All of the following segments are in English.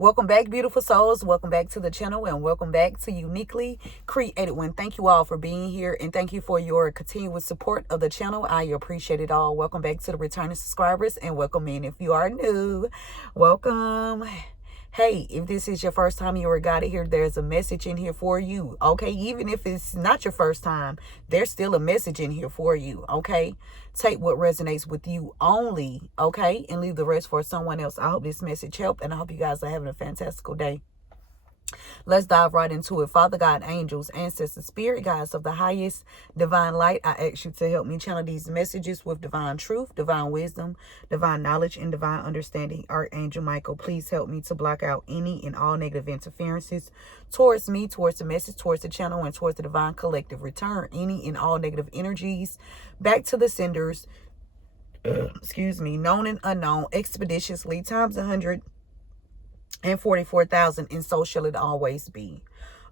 Welcome back, beautiful souls. Welcome back to the channel and welcome back to Uniquely Created One. Thank you all for being here and thank you for your continuous support of the channel. I appreciate it all. Welcome back to the returning subscribers and welcome in if you are new. Welcome. Hey, if this is your first time you were guided here, there's a message in here for you, okay? Even if it's not your first time, there's still a message in here for you, okay? Take what resonates with you only, okay? And leave the rest for someone else. I hope this message helped, and I hope you guys are having a fantastical day. Let's dive right into it. Father God, angels, ancestors, spirit guides of the highest divine light, I ask you to help me channel these messages with divine truth, divine wisdom, divine knowledge, and divine understanding. Archangel Michael, please help me to block out any and all negative interferences towards me, towards the message, towards the channel, and towards the divine collective. Return any and all negative energies back to the senders, known and unknown, expeditiously, times 100 and 44,000, and so shall it always be.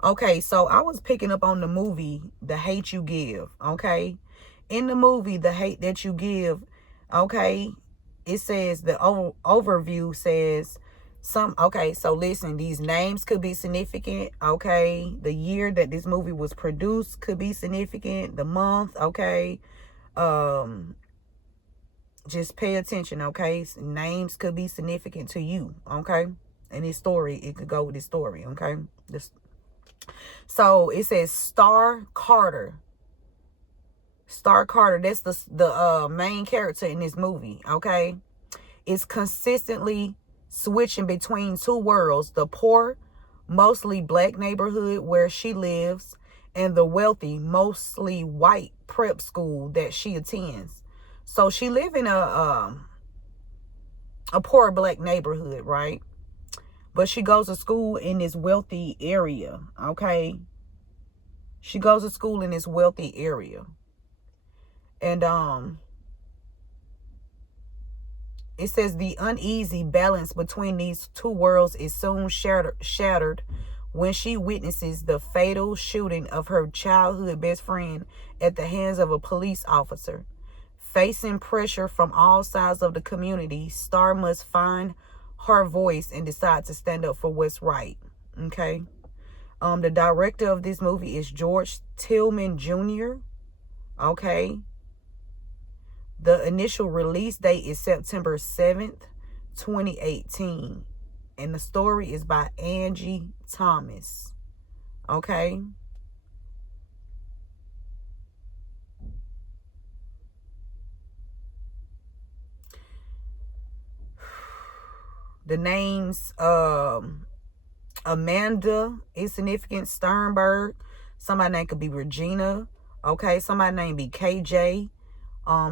Okay, so I was picking up on the movie The Hate You Give. Okay, in the movie The Hate That You Give, okay, it says the overview says okay, so listen, these names could be significant. Okay, the year that this movie was produced could be significant, the month. Okay, just pay attention. Okay, names could be significant to you. Okay, and this story, it could go with this story. Okay, so it says Star Carter. That's the main character in this movie. Okay, is consistently switching between two worlds: the poor, mostly black neighborhood where she lives, and the wealthy, mostly white prep school that she attends. So she live in a poor black neighborhood, right? But she goes to school in this wealthy area, okay? She goes to school in this wealthy area. And it says the uneasy balance between these two worlds is soon shattered when she witnesses the fatal shooting of her childhood best friend at the hands of a police officer. Facing pressure from all sides of the community, Star must find her voice and decide to stand up for what's right. Okay. The director of this movie is George Tillman Jr. Okay. The initial release date is September 7th, 2018. And the story is by Angie Thomas. Okay. The names, Amanda is significant. Sternberg. Somebody name could be Regina. Okay. Somebody name be KJ.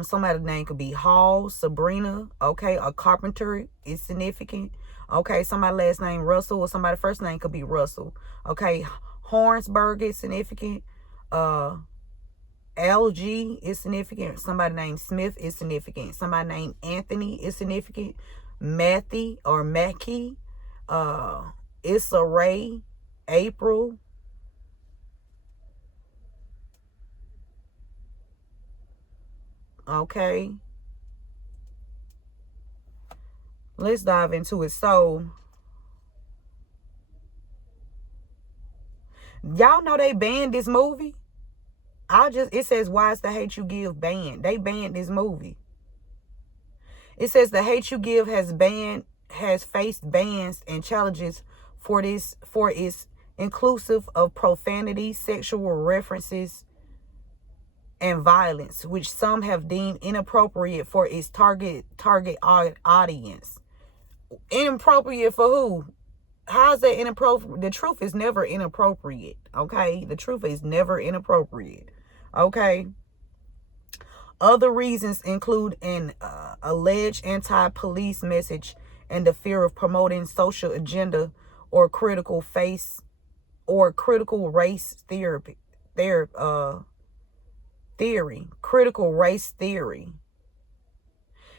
Somebody name could be Hall, Sabrina. Okay. A Carpenter is significant. Okay. Somebody last name Russell, or somebody first name could be Russell. Okay. Hornsberg is significant. LG is significant. Somebody named Smith is significant. Somebody named Anthony is significant. Matthew or Mackie, Issa Rae, April. Okay. Let's dive into it. So, y'all know they banned this movie. It says, why is The Hate You Give banned? They banned this movie. It says The Hate You Give has faced bans and challenges for its inclusive of profanity, sexual references, and violence, which some have deemed inappropriate for its target audience. Inappropriate for who? How is that inappropriate? The truth is never inappropriate. Okay, the truth is never inappropriate. Okay. Other reasons include an alleged anti-police message and the fear of promoting social agenda or critical race theory. Critical race theory.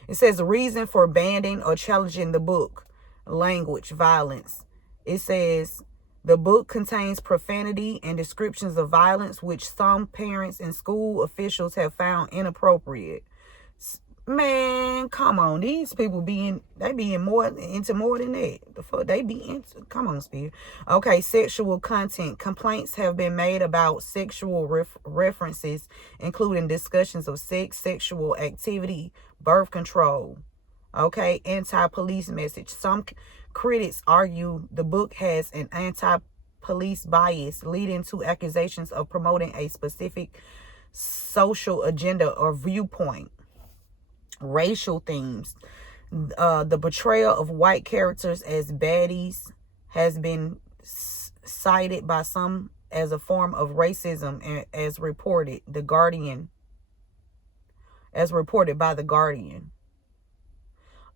It says reason for banning or challenging the book: language, violence. It says the book contains profanity and descriptions of violence, which some parents and school officials have found inappropriate. Man, come on. These people they being more into more than that. The fuck they be into. Come on, Spirit. Okay, sexual content. Complaints have been made about sexual references, including discussions of sex, sexual activity, birth control. Okay, anti-police message. Some critics argue the book has an anti-police bias, leading to accusations of promoting a specific social agenda or viewpoint. Racial themes. The portrayal of white characters as baddies has been cited by some as a form of racism, as reported by the Guardian.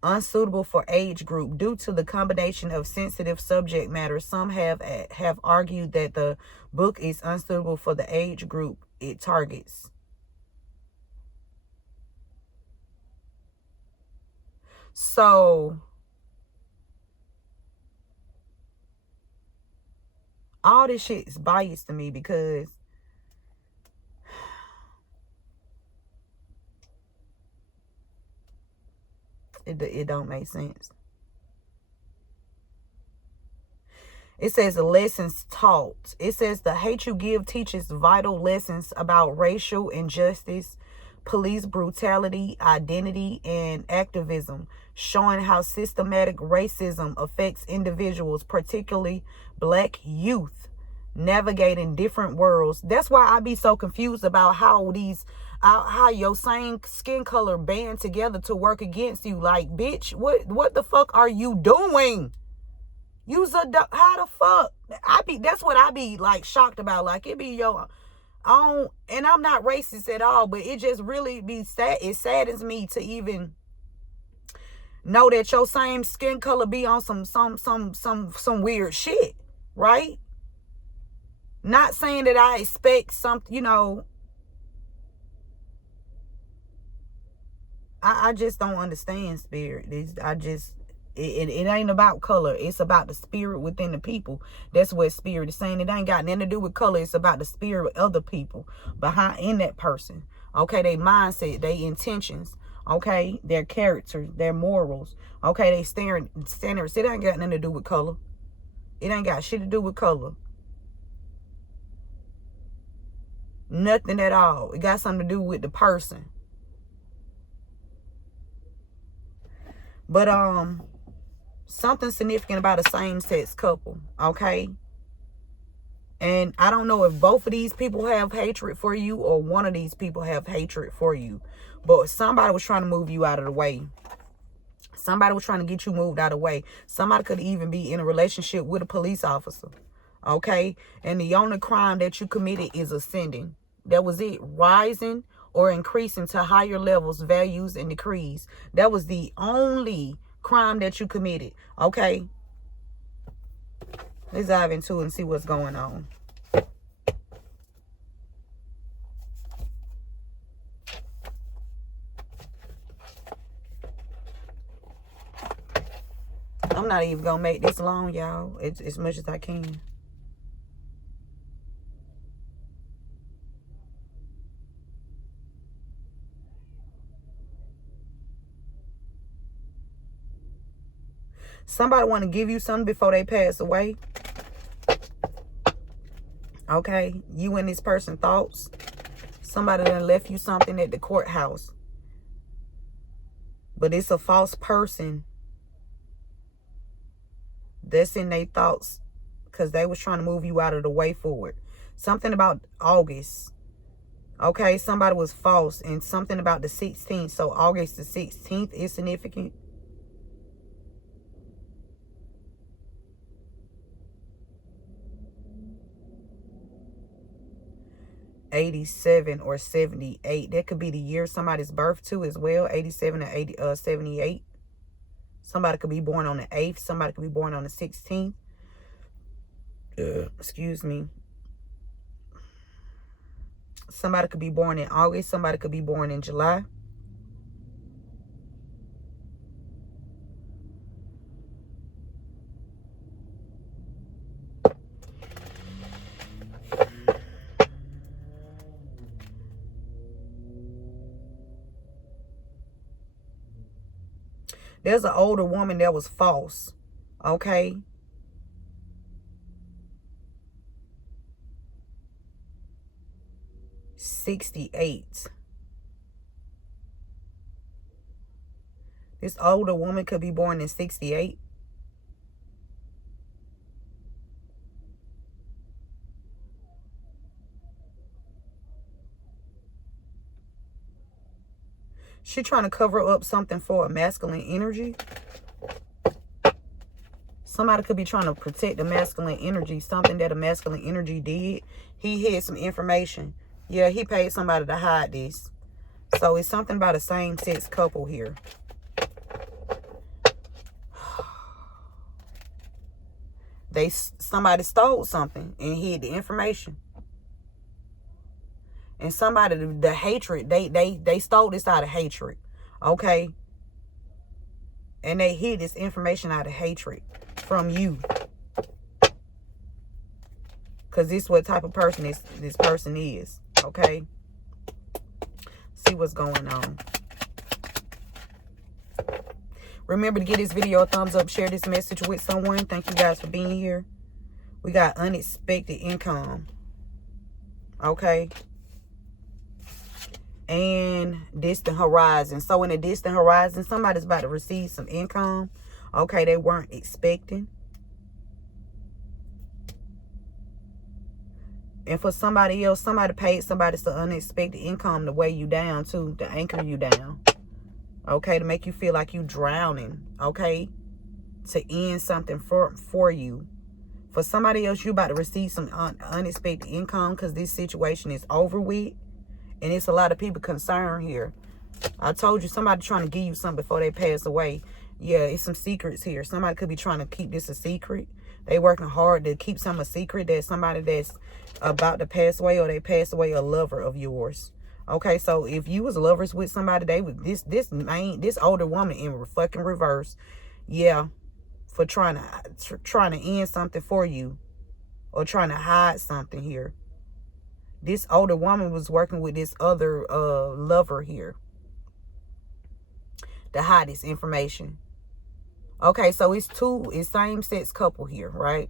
Unsuitable for age group due to the combination of sensitive subject matter. Some have argued that the book is unsuitable for the age group it targets. So all this shit is biased to me because it don't make sense. It says the lessons taught. It says the hate you give teaches vital lessons about racial injustice, police brutality, identity, and activism, showing how systematic racism affects individuals, particularly black youth, navigating different worlds. That's why I be so confused about how your same skin color band together to work against you. Like, bitch, what the fuck are you doing? How the fuck? That's what I be like shocked about. Like, it be your own, and I'm not racist at all, but it just really be sad. It saddens me to even know that your same skin color be on some weird shit, right? Not saying that I expect something, I just don't understand, Spirit. It ain't about color. It's about the spirit within the people. That's what Spirit is saying. It ain't got nothing to do with color. It's about the spirit of the people in that person. Okay, their mindset, their intentions. Okay, their character, their morals. Okay, they standards. It ain't got nothing to do with color. It ain't got shit to do with color. Nothing at all. It got something to do with the person. But something significant about a same-sex couple, okay? And I don't know if both of these people have hatred for you or one of these people have hatred for you. But somebody was trying to move you out of the way. Somebody was trying to get you moved out of the way. Somebody could even be in a relationship with a police officer, okay? And the only crime that you committed is ascending. That was it. Rising or increasing to higher levels, values, and decrees. That was the only crime that you committed, okay? Let's dive into it and see what's going on. I'm not even gonna make this long, y'all. It's as much as I can. Somebody want to give you something before they pass away. Okay, you and this person thoughts. Somebody done left you something at the courthouse. But it's a false person that's in their thoughts because they was trying to move you out of the way forward. Something about August. Okay, somebody was false. And something about the 16th. So August the 16th is significant. '87 or 78. That could be the year somebody's birth too as well. 87 or 78. Somebody could be born on the 8th. Somebody could be born on the 16th. Excuse me. Somebody could be born in August. Somebody could be born in July. There's an older woman that was false. Okay. $68. This older woman could be born in 68. She trying to cover up something for a masculine energy. Somebody could be trying to protect the masculine energy, something that a masculine energy did. He hid some information. Yeah, he paid somebody to hide this. So it's something about a same-sex couple here. Somebody stole something and hid the information. And somebody, the hatred, they stole this out of hatred. Okay? And they hid this information out of hatred from you. Because this is what type of person this person is. Okay? See what's going on. Remember to give this video a thumbs up. Share this message with someone. Thank you guys for being here. We got unexpected income. Okay? And distant horizon. So in a distant horizon, somebody's about to receive some income. Okay, they weren't expecting. And for somebody else, somebody paid somebody some unexpected income to weigh you down too, to anchor you down. Okay, to make you feel like you drowning. Okay, to end something for you. For somebody else, you about to receive some unexpected income because this situation is over with. And it's a lot of people concerned here. I told you, somebody trying to give you something before they pass away. Yeah, it's some secrets here. Somebody could be trying to keep this a secret. They working hard to keep something a secret. There's somebody that's about to pass away, or they pass away a lover of yours. Okay, so if you was lovers with somebody, they would this older woman in fucking reverse. Yeah, for trying to end something for you, or trying to hide something here. This older woman was working with this other lover here to hide this information. Okay, so it's same-sex couple here, right?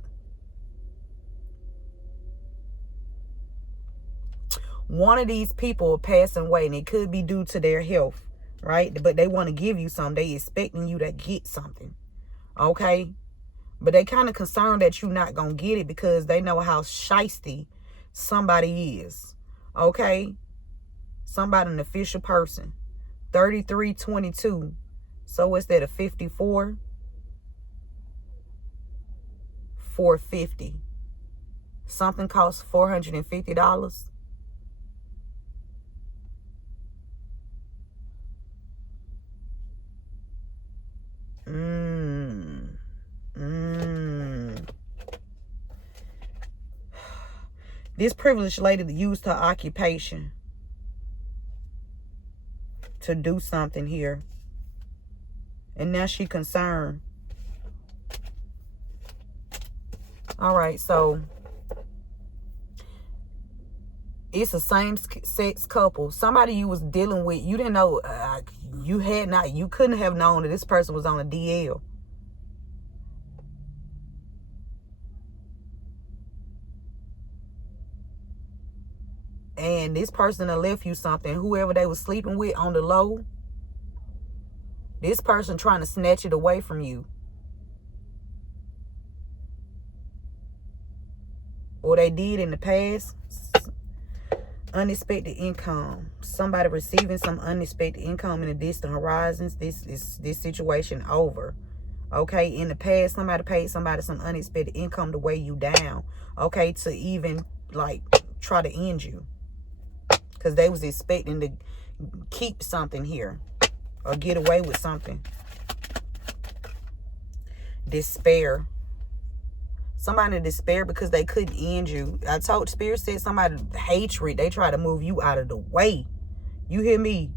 One of these people are passing away, and it could be due to their health, right? But they want to give you something. They expecting you to get something, okay? But they kind of concerned that you're not going to get it because they know how shiesty somebody is. Okay? Somebody, an official person. 3322. So what's that, a 54? 450. Something costs $450. This privileged lady used her occupation to do something here. And now she concerned. All right, so it's a same-sex couple. Somebody you was dealing with, you didn't know, you couldn't have known that this person was on a DL. And this person that left you something, whoever they was sleeping with on the low, this person trying to snatch it away from you. Or they did in the past. Unexpected income. Somebody receiving some unexpected income in the distant horizons. This situation over. Okay, in the past, somebody paid somebody some unexpected income to weigh you down. Okay, to even like try to end you. Because they was expecting to keep something here. Or get away with something. Despair. Somebody in despair because they couldn't end you. I told Spirit said somebody hatred. They try to move you out of the way. You hear me?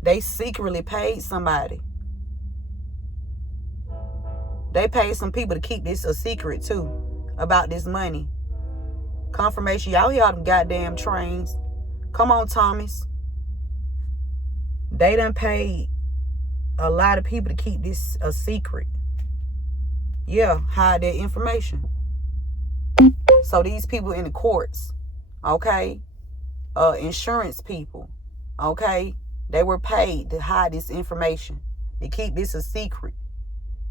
They secretly paid somebody. They paid some people to keep this a secret too. About this money. Confirmation. Y'all hear all them goddamn trains. Come on, Thomas. They done paid a lot of people to keep this a secret. Yeah, hide their information. So these people in the courts, okay, insurance people, okay, they were paid to hide this information, to keep this a secret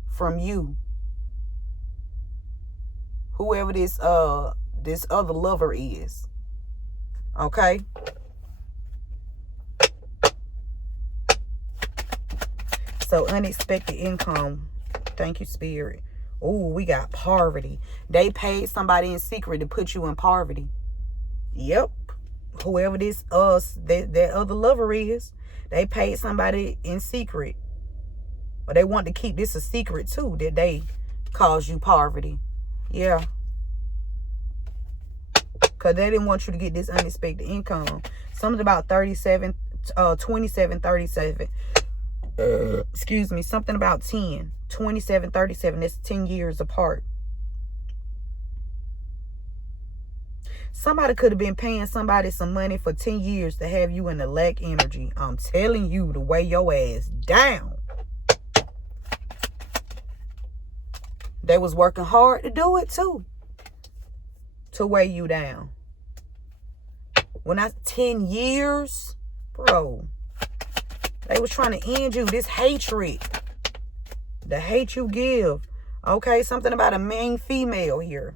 from you. Whoever this other lover is. Okay? So unexpected income. Thank you, Spirit. Oh, we got poverty. They paid somebody in secret to put you in poverty. Yep. Whoever this that other lover is, they paid somebody in secret. But they want to keep this a secret too, that they caused you poverty. Yeah. Because they didn't want you to get this unexpected income. Something about 27, 37. Excuse me. Something about 10. 27, 37. That's 10 years apart. Somebody could have been paying somebody some money for 10 years to have you in the lack energy. I'm telling you, to weigh your ass down. They was working hard to do it too. To weigh you down. When I 10 years, bro, they was trying to end you. This hatred, the hate you give. Okay, something about a main female here.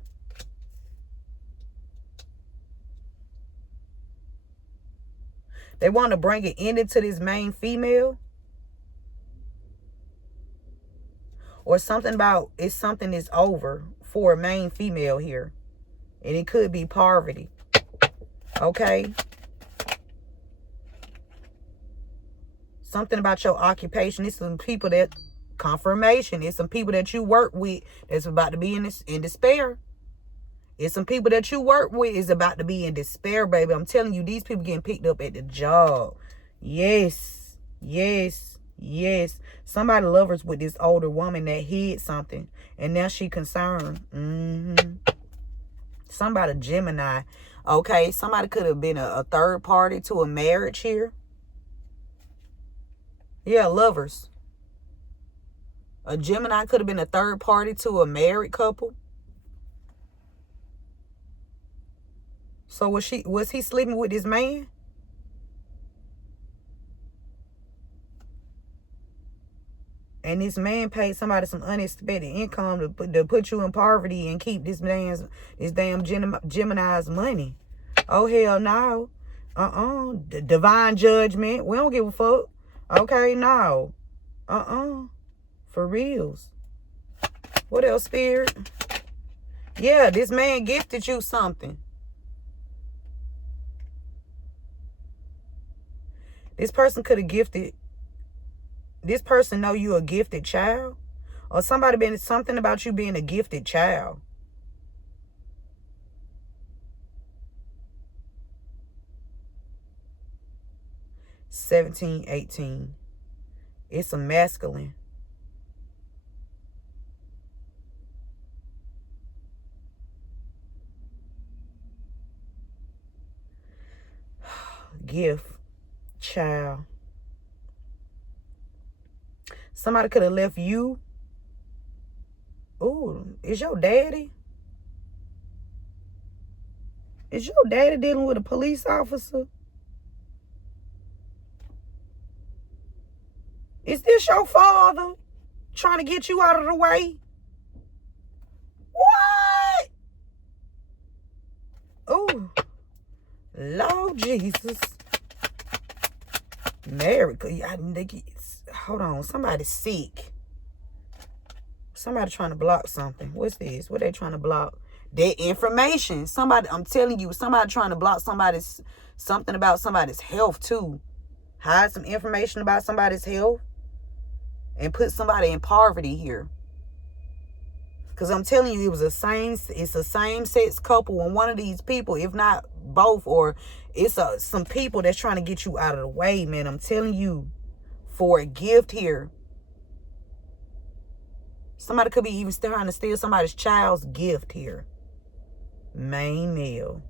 They want to bring an end into this main female. Or something about it's something is over for a main female here. And it could be poverty. Okay? Something about your occupation. It's some people that, confirmation. It's some people that you work with that's about to be in despair. It's some people that you work with is about to be in despair, baby. I'm telling you, these people getting picked up at the job. Yes. Yes. Yes. Somebody lovers with this older woman that hid something. And now she concerned. Somebody Gemini. Okay. Somebody could have been a third party to a marriage here. Yeah, lovers. A Gemini could have been a third party to a married couple. So was he sleeping with this man? And this man paid somebody some unexpected income to put you in poverty and keep this damn Gemini's money. Oh, hell no. Divine judgment. We don't give a fuck. Okay, no. For reals. What else, Spirit? Yeah, this man gifted you something. This person could have gifted. This person know you a gifted child. Or somebody been something about you being a gifted child. $17, $18. It's a masculine. Gift. Child. Somebody could have left you. Ooh, is your daddy? Is your daddy dealing with a police officer? Is this your father trying to get you out of the way? What? Oh, Lord Jesus. America. Hold on. Somebody's sick. Somebody trying to block something. What's this? What they trying to block? Their information. Somebody, I'm telling you, somebody trying to block something about somebody's health too. Hide some information about somebody's health. And put somebody in poverty here. Because I'm telling you, it's a same-sex couple. And one of these people, if not both, or it's some people that's trying to get you out of the way, man. I'm telling you, for a gift here. Somebody could be even trying to steal somebody's child's gift here. Main male.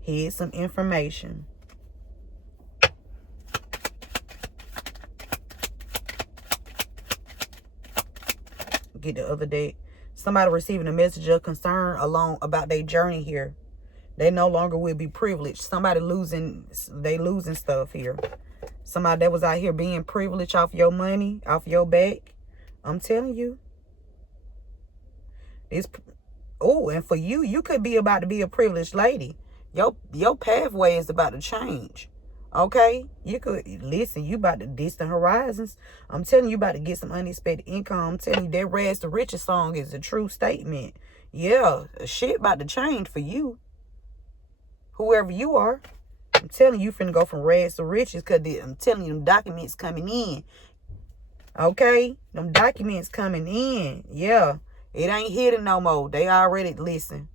Here's some information. get the other deck. Somebody receiving a message of concern along about their journey here. They no longer will be privileged. Somebody losing stuff here. Somebody that was out here being privileged off your money, off your back. I'm telling you. And for you, you could be about to be a privileged lady. Your pathway is about to change. Okay? You could, listen, you about to distant horizons. I'm telling you about to get some unexpected income. I'm telling you, that Rags to Riches song is a true statement. Yeah, shit about to change for you. Whoever you are. I'm telling you, finna go from rags to riches, because I'm telling you, them documents coming in. Okay? Them documents coming in. Yeah. It ain't hidden no more. They already, listen.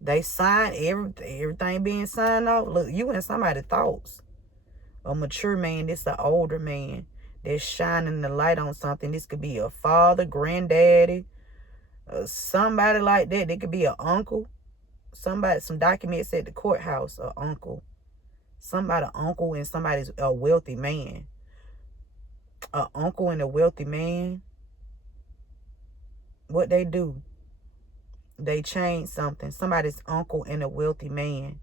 They signed everything being signed off. Look, you and somebody's thoughts. A mature man, this an older man that's shining the light on something. This could be a father, granddaddy, somebody like that. It could be an uncle. Somebody, some documents at the courthouse, an uncle. Somebody, uncle, and somebody's a wealthy man. An uncle and a wealthy man. What they do? They change something. Somebody's uncle and a wealthy man.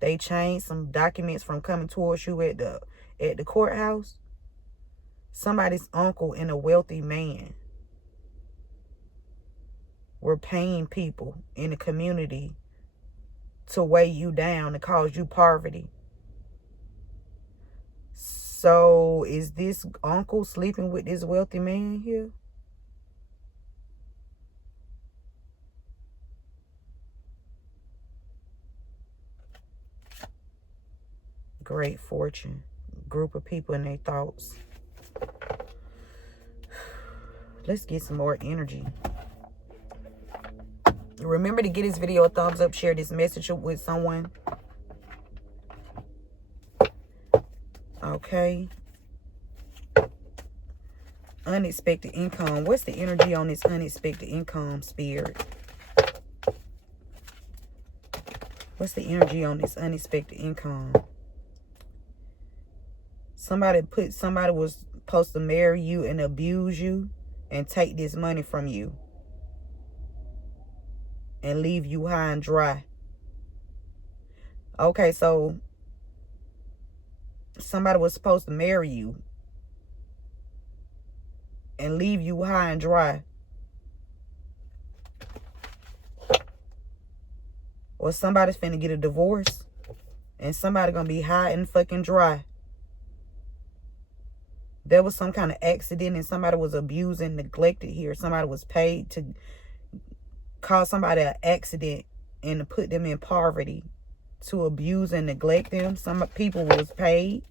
They changed some documents from coming towards you at the courthouse. Somebody's uncle and a wealthy man were paying people in the community to weigh you down and cause you poverty. So is this uncle sleeping with this wealthy man here? Great fortune. Group of people and their thoughts. Let's get some more energy. Remember to give this video a thumbs up. Share this message with someone. Okay. Unexpected income. What's the energy on this unexpected income, Spirit? What's the energy on this unexpected income? Somebody was supposed to marry you and abuse you and take this money from you and leave you high and dry. Okay, so somebody was supposed to marry you and leave you high and dry. Or somebody's finna get a divorce and somebody gonna be high and fucking dry. There was some kind of accident and somebody was abused and neglected here. Somebody was paid to cause somebody an accident and to put them in poverty, to abuse and neglect them. Some people was paid.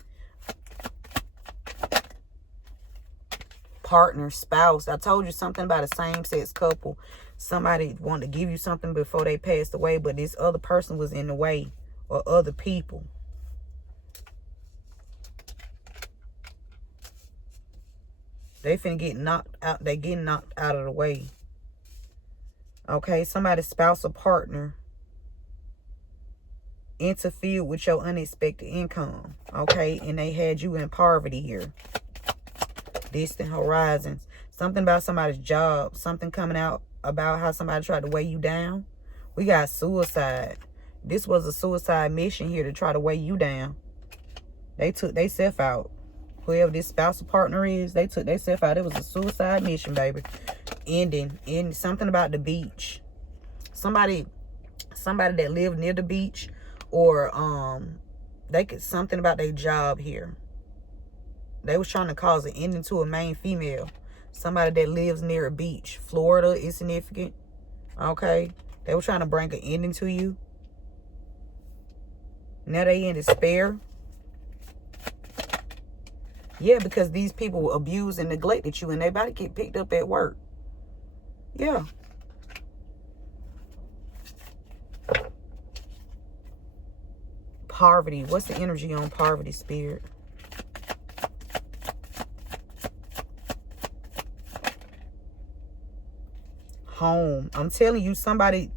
Partner, spouse. I told you something about a same-sex couple. Somebody wanted to give you something before they passed away, but this other person was in the way, or other people. They finna get knocked out. They getting knocked out of the way. Okay, somebody's spouse or partner interfered with your unexpected income. Okay, and they had you in poverty here. Distant horizons. Something about somebody's job. Something coming out about how somebody tried to weigh you down. We got suicide. This was a suicide mission here to try to weigh you down. They took themselves out. Whoever this spouse or partner is, they took themselves out. It was a suicide mission, baby. Ending something about the beach. Somebody that lived near the beach, or something about their job here. They was trying to cause an ending to a main female. Somebody that lives near a beach. Florida is significant. Okay. They were trying to bring an ending to you. Now they in despair. Yeah, because these people abused and neglected you and they about to get picked up at work. Yeah. Poverty. What's the energy on poverty, Spirit? Home. I'm telling you, somebody...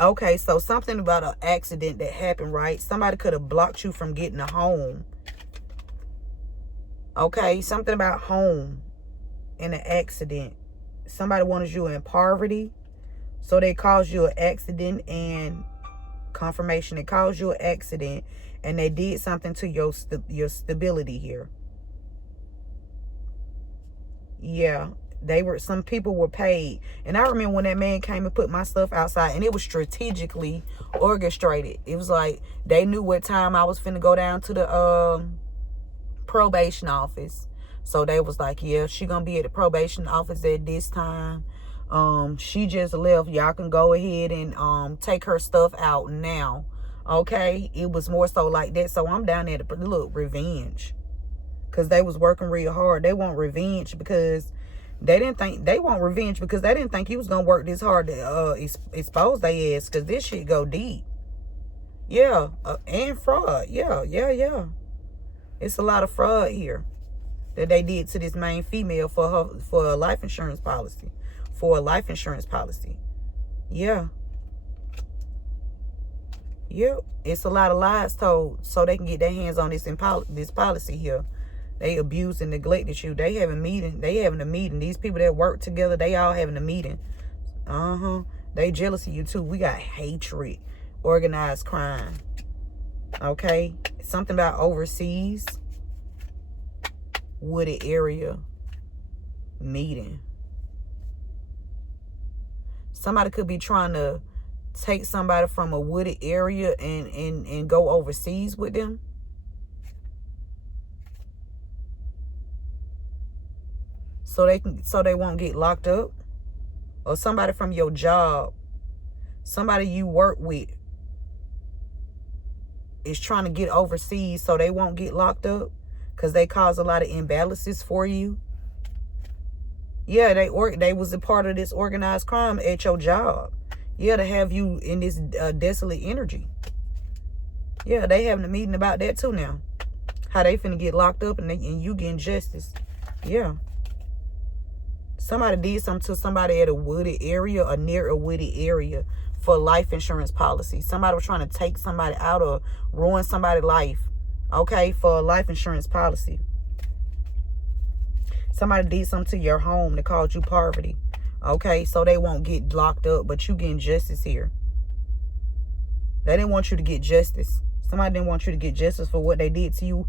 Okay, so something about an accident that happened, right? Somebody could have blocked you from getting a home. Okay, something about home in an accident. Somebody wanted you in poverty, so they caused you an accident, and confirmation, it caused you an accident, and they did something to your stability here. Yeah, some people were paid. And I remember when that man came and put my stuff outside, and it was strategically orchestrated. It was like they knew what time I was finna go down to the probation office. So they was like, yeah, she gonna be at the probation office at this time. She just left. Y'all can go ahead and take her stuff out now. Okay, it was more so like that. So I'm down there to look, revenge, because they was working real hard. They want revenge because they didn't think you was gonna work this hard to expose their ass, because this shit go deep. Yeah, and fraud. Yeah. It's a lot of fraud here that they did to this main female for a life insurance policy. Yeah. Yep. It's a lot of lies told so they can get their hands on this policy here. They abused and neglected you. They having a meeting. These people that work together, they all having a meeting. They jealous of you too. We got hatred, organized crime. Okay. Something about overseas, wooded area, meeting. Somebody could be trying to take somebody from a wooded area and go overseas with them. So they won't get locked up. Or somebody from your job, somebody you work with, is trying to get overseas so they won't get locked up, because they cause a lot of imbalances for you. Yeah, they was a part of this organized crime at your job. Yeah, to have you in this desolate energy. Yeah, they having a meeting about that too now. How they finna get locked up and you getting justice. Yeah. Somebody did something to somebody at a wooded area or near a wooded area for life insurance policy. Somebody was trying to take somebody out or ruin somebody's life. Okay, for a life insurance policy. Somebody did something to your home that caused you poverty. Okay, so they won't get locked up, but you getting justice here. They didn't want you to get justice. Somebody didn't want you to get justice for what they did to you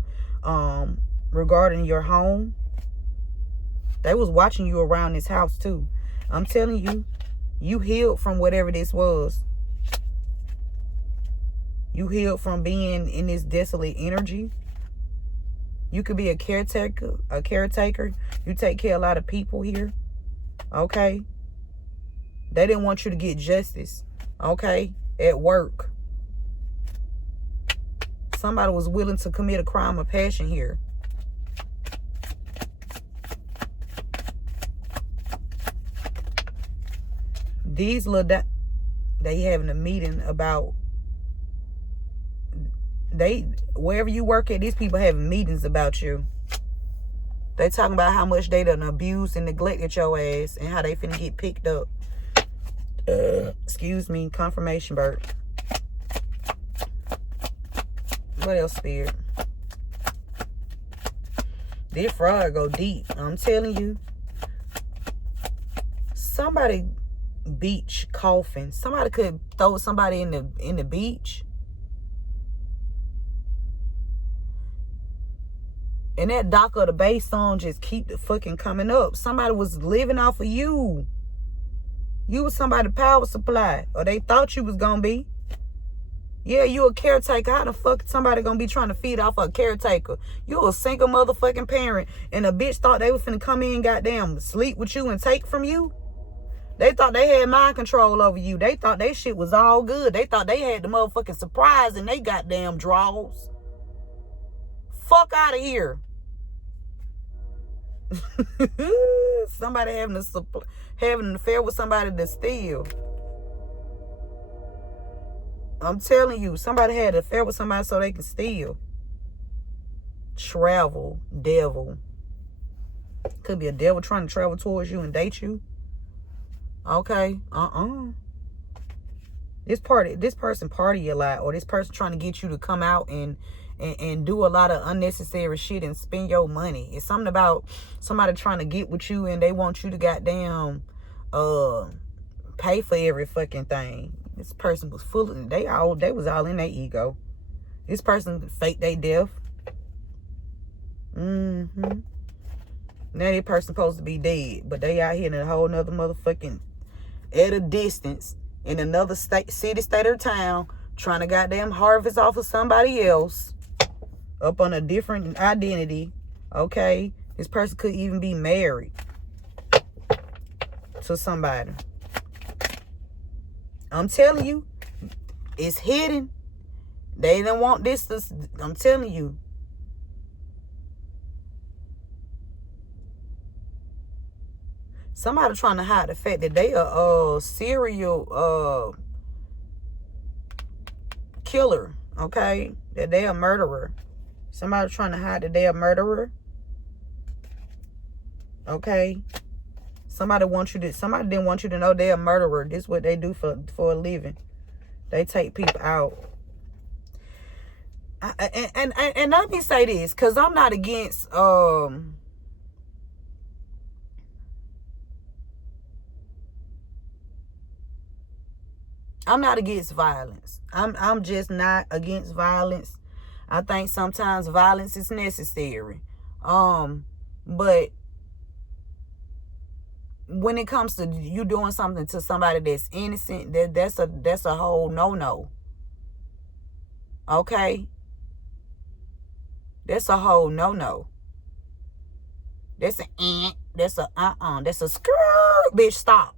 regarding your home. They was watching you around this house too. I'm telling you, you healed from whatever this was. You healed from being in this desolate energy. You could be a caretaker. You take care of a lot of people here. Okay. They didn't want you to get justice. Okay. At work. Somebody was willing to commit a crime of passion here. These little they having a meeting about wherever you work at, these people having meetings about you. They talking about how much they done abused and neglected your ass and how they finna get picked up. Excuse me, confirmation bird. What else, Spirit? This fraud go deep. I'm telling you. Somebody beach coffin. Somebody could throw somebody in the beach. And that Dock of the Bay song just keep the fucking coming up. Somebody was living off of you. You was somebody's power supply. Or they thought you was gonna be. Yeah, you a caretaker. How the fuck somebody gonna be trying to feed off a caretaker? You a single motherfucking parent. And a bitch thought they was finna come in, goddamn, sleep with you and take from you? They thought they had mind control over you. They thought they shit was all good. They thought they had the motherfucking surprise in they goddamn draws. Fuck out of here. Somebody having an affair with somebody to steal. I'm telling you, somebody had an affair with somebody so they can steal. Travel, devil. Could be a devil trying to travel towards you and date you. Okay, This person party a lot, or this person trying to get you to come out and do a lot of unnecessary shit and spend your money. It's something about somebody trying to get with you and they want you to goddamn pay for every fucking thing. This person was full of they was all in their ego. This person faked their death. Now that person supposed to be dead, but they out here in a whole nother motherfucking at a distance in another state, or town, trying to goddamn harvest off of somebody else up on a different identity. Okay, this person could even be married to somebody. I'm telling you, it's hidden. They don't want this to, I'm telling you. Somebody trying to hide the fact that they are serial killer, okay? That they a murderer. Somebody trying to hide that they a murderer. Okay? Somebody didn't want you to know they're a murderer. This is what they do for a living. They take people out. And let me say this, because I'm not against I'm not against violence. I'm just not against violence. I think sometimes violence is necessary. But when it comes to you doing something to somebody that's innocent, that's a whole no. Okay? That's a whole no. That's an that's a that's a skirt, bitch, stop.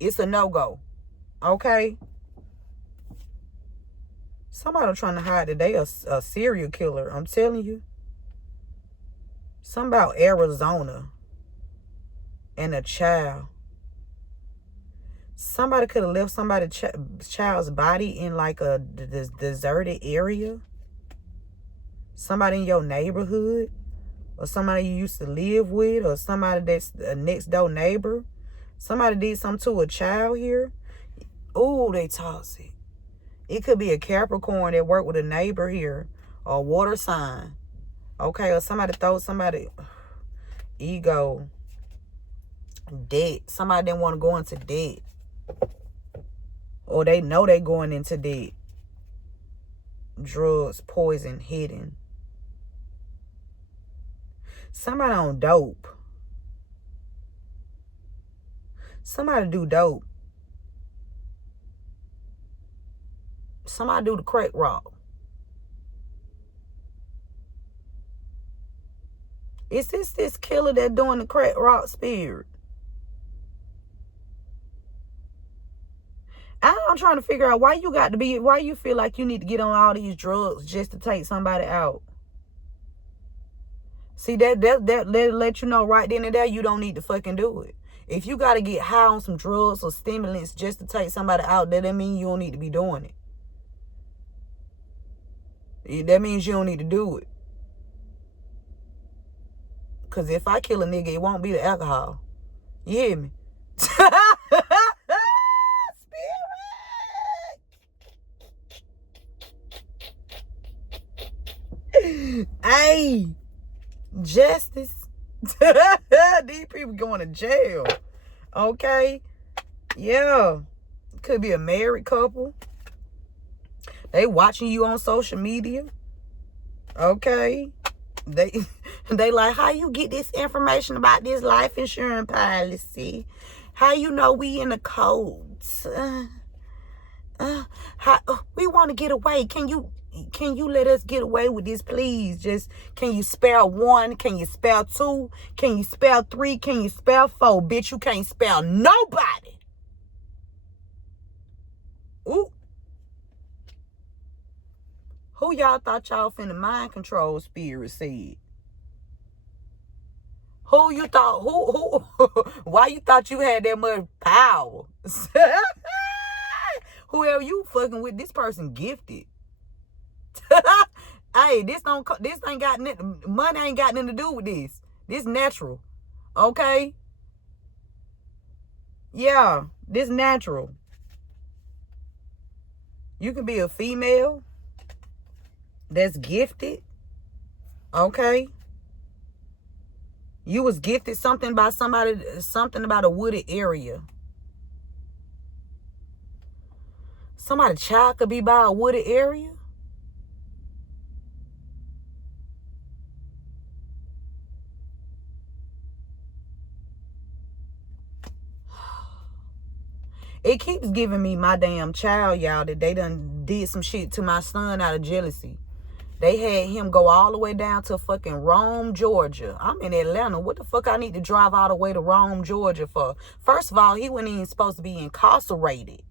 It's a no-go. Okay? Somebody trying to hide that they a serial killer. I'm telling you. Something about Arizona and a child. Somebody could have left somebody's child's body in like a deserted area. Somebody in your neighborhood, or somebody you used to live with, or somebody that's a next door neighbor. Somebody did something to a child here. Oh, they toxic. It could be a Capricorn that worked with a neighbor here, or a water sign. Okay, or somebody throw somebody ego, debt. Somebody didn't want to go into debt, or they know they going into debt. Drugs, poison, hidden. Somebody on dope. Somebody do dope. Somebody do the crack rock. Is this killer that doing the crack rock spirit? I'm trying to figure out why you feel like you need to get on all these drugs just to take somebody out. See, that let you know right then and there you don't need to fucking do it. If you got to get high on some drugs or stimulants just to take somebody out, that means you don't need to be doing it. That means you don't need to do it. Because if I kill a nigga, it won't be the alcohol. You hear me? Hey, justice. These people going to jail. Okay? Yeah. Could be a married couple. They watching you on social media. Okay? They like, how you get this information about this life insurance policy? How you know we in the codes? We want to get away. Can you let us get away with this, please? Just, can you spell 1? Can you spell 2? Can you spell 3? Can you spell 4? Bitch, you can't spell nobody. Ooh. Who y'all thought y'all finna mind control spirit said? Who you thought, why you thought you had that much power? Whoever you fucking with, this person gifted. Hey, money ain't got nothing to do with this. This natural. Okay? Yeah, this natural. You can be a female that's gifted. Okay. You was gifted something by somebody, something about a wooded area. Somebody's child could be by a wooded area. It keeps giving me my damn child, y'all, that they done did some shit to my son out of jealousy. They had him go all the way down to fucking Rome, Georgia. I'm in Atlanta. What the fuck I need to drive all the way to Rome, Georgia for? First of all, he wasn't even supposed to be incarcerated.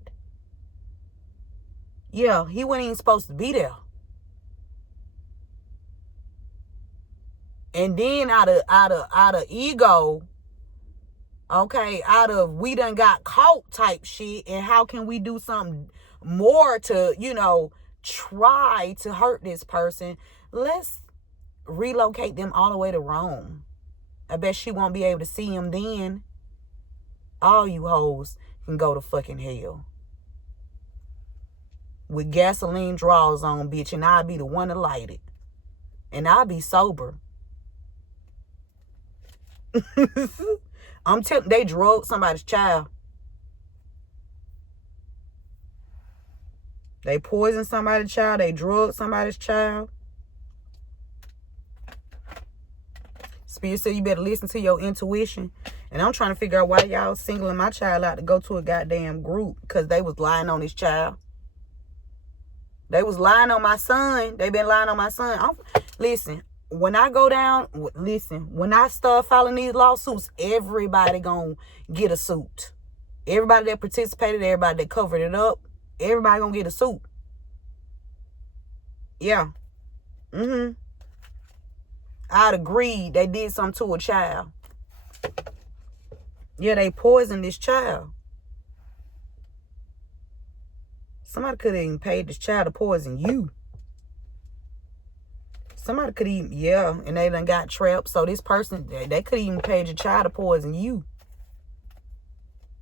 Yeah, he wasn't even supposed to be there. And then out of ego, okay, out of we done got caught type shit, and how can we do something more to, you know, try to hurt this person? Let's relocate them all the way to Rome. I bet she won't be able to see him then. All you hoes can go to fucking hell. With gasoline draws on, bitch, and I'll be the one to light it. And I'll be sober. I'm telling, they drugged somebody's child. They poisoned somebody's child. They drugged somebody's child. Spirit said you better listen to your intuition. And I'm trying to figure out why y'all singling my child out to go to a goddamn group, because they was lying on this child. They was lying on my son. They been lying on my son. Listen, when I go down, listen, when I start filing these lawsuits, everybody gonna get a suit. Everybody that participated, everybody that covered it up, everybody gonna get a suit. Yeah. I'd agree they did something to a child. Yeah, they poisoned this child. Somebody could have even paid this child to poison you. Somebody could even, yeah, and they done got trapped. So this person, they could even paid your child to poison you.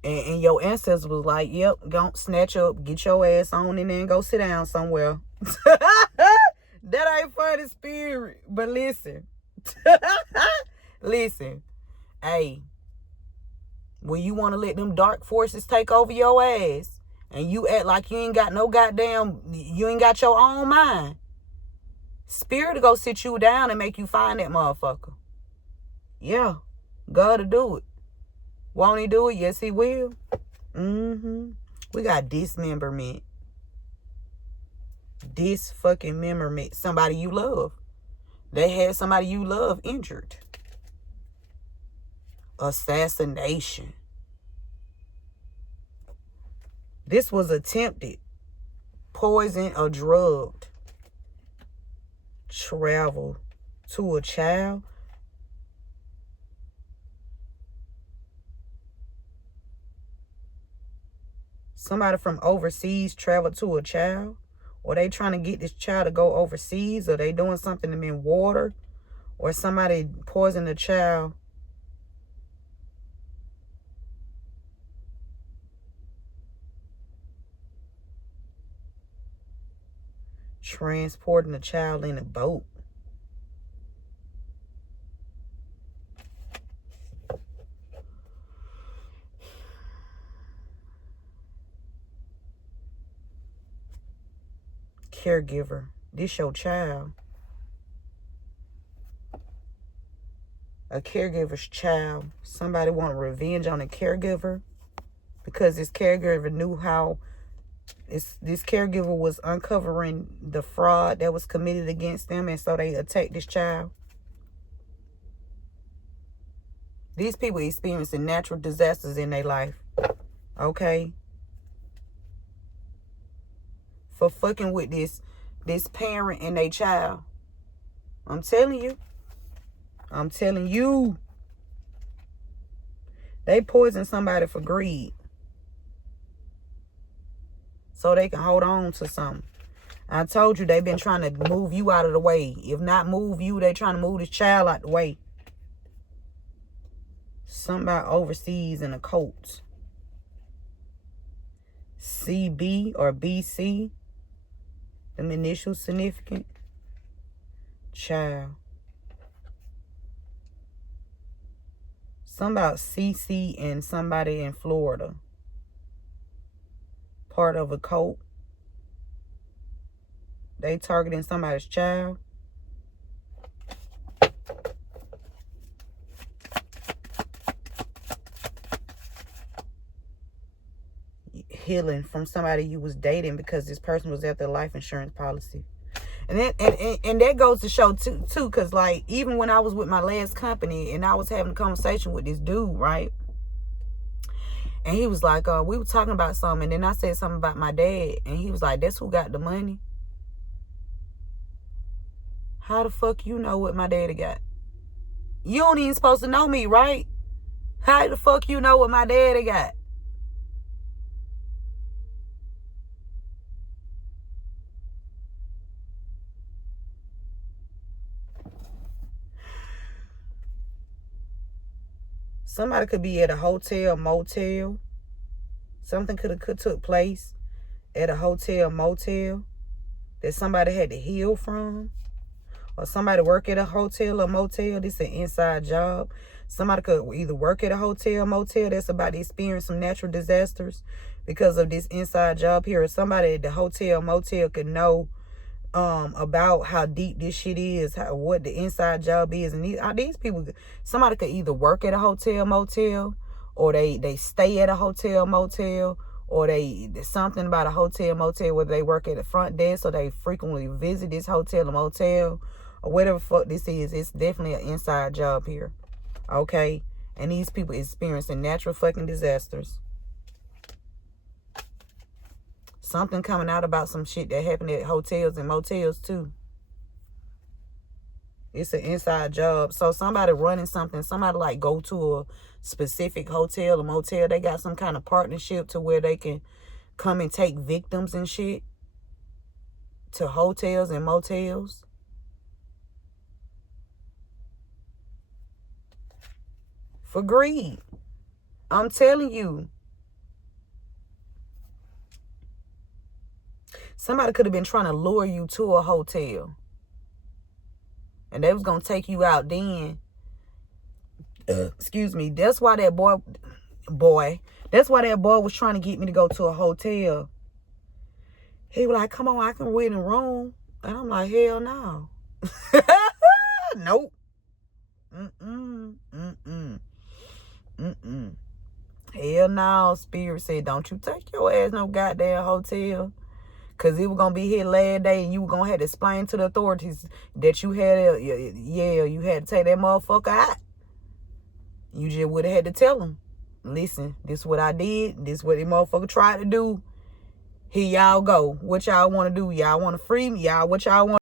And your ancestors was like, yep, go snatch up, get your ass on in there and go sit down somewhere. That ain't funny, Spirit. But listen. Listen. Hey. When you want to let them dark forces take over your ass, and you act like you ain't got no goddamn, you ain't got your own mind, Spirit to go sit you down and make you find that motherfucker. Yeah. God to do it. Won't he do it? Yes, he will. We got dismemberment. Disfucking-memberment. Somebody you love. They had somebody you love injured. Assassination. This was attempted. Poisoned or drugged. Travel to a child. Somebody from overseas traveled to a child. Or they trying to get this child to go overseas. Or they doing something to them in water. Or somebody poisoned a child. Transporting a child in a boat. Caregiver. This your child. A caregiver's child. Somebody want revenge on a caregiver because this caregiver knew how this caregiver was uncovering the fraud that was committed against them, and so they attacked this child. These people experiencing natural disasters in their life. Okay? For fucking with this parent and their child. I'm telling you. I'm telling you. They poison somebody for greed. So they can hold on to something. I told you they've been trying to move you out of the way. If not move you, they trying to move this child out the way. Something about overseas in the coats. CB or BC. Them initials significant. Child. Something about CC and somebody in Florida. Part of a cult. They targeting somebody's child. Healing from somebody you was dating because this person was at their life insurance policy. And that goes to show too, because like even when I was with my last company and I was having a conversation with this dude, right? And he was like, we were talking about something, and then I said something about my dad, and he was like, that's who got the money. How the fuck you know what my daddy got? You don't even supposed to know me, right? How the fuck you know what my daddy got? Somebody could be at a hotel, motel. Something could took place at a hotel, motel that somebody had to heal from. Or somebody work at a hotel or motel. This is an inside job. Somebody could either work at a hotel, motel that's about to experience some natural disasters because of this inside job here. Or somebody at the hotel, motel could know about how deep this shit is, what the inside job is. And these people, somebody could either work at a hotel, motel, or they stay at a hotel, motel, or there's something about a hotel, motel where they work at the front desk, or they frequently visit this hotel or motel, or whatever fuck this is. It's definitely an inside job here. Okay? And these people experiencing natural fucking disasters. Something coming out about some shit that happened at hotels and motels too. It's an inside job. So somebody running something, somebody like go to a specific hotel or motel. They got some kind of partnership to where they can come and take victims and shit to hotels and motels. For greed. I'm telling you. Somebody could have been trying to lure you to a hotel. And they was going to take you out then. Excuse me. That's why that boy. That's why that boy was trying to get me to go to a hotel. He was like, come on, I can rent a room. And I'm like, hell no. Nope. Hell no. Spirit said, don't you take your ass no goddamn hotel. Because it was going to be here last day and you were going to have to explain to the authorities that you had, you had to take that motherfucker out. You just would have had to tell them, listen, this is what I did. This is what the motherfucker tried to do. Here y'all go. What y'all want to do? Y'all want to free me? Y'all, what y'all want?